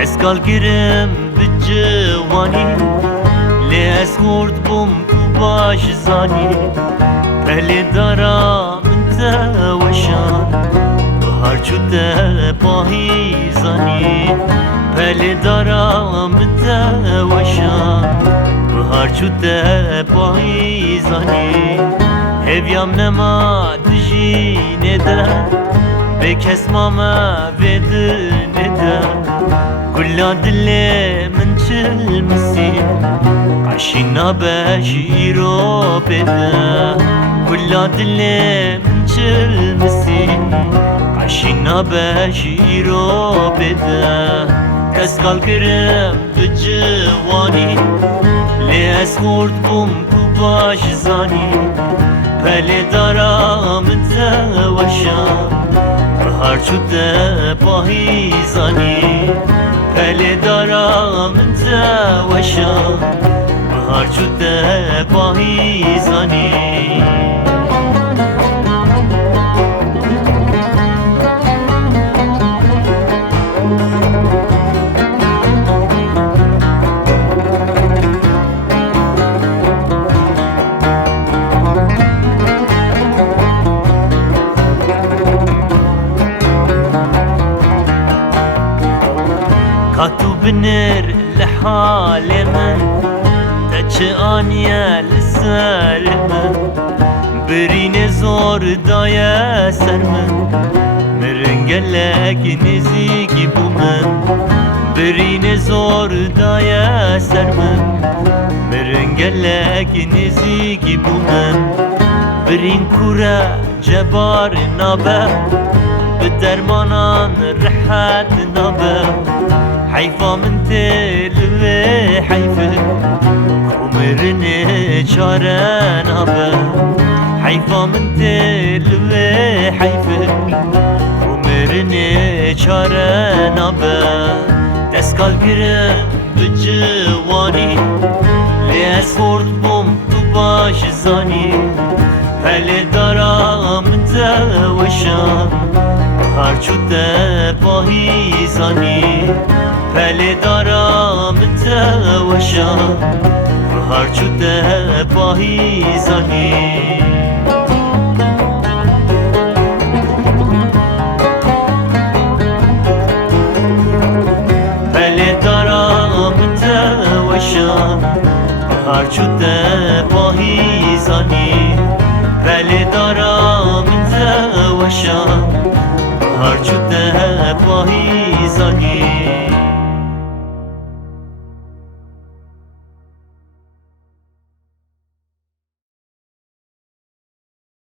اسکال گرم به جوانی لی از خورد بوم تو باش زانی پهلی دارم توشان بهار چوده باهی زانی پهلی دارم توشان بهار چوده باهی زانی هیویم نما دجی نده به کس ماما بده نده كل دلي من تلمسي عشينا بشيرو بدا كل دلي من تلمسي عشينا بشيرو بدا كسكال كرم بجواني لي اسخورد بوم كوباش زاني بلي دارا من توشا بهار شده باهی زانی پهلی دارم توشا بهار شده باهی زانی كاتو بنر لحال من تچانيا لسر من برين زور دايا سر من مرنگلك نزيگي بو من برين زور دايا سر من مرنگلك نزيگي بو من برين كورا جبار نابه بدرمانان رحات نابه حيفا من تلوي حيفه كومرني چاره نابه حيفا من تلوي حيفه كومرني چاره نابه دسكال گرم بجواني لي اسخورد بوم تو باش زاني پهلی دارم توشا بهار شده باهی زانی پهلی دارم توشا بهار شده باهی زانی پهلی دارم توشا بهار شده باهی زانی پهلی دارم توشا بهار شده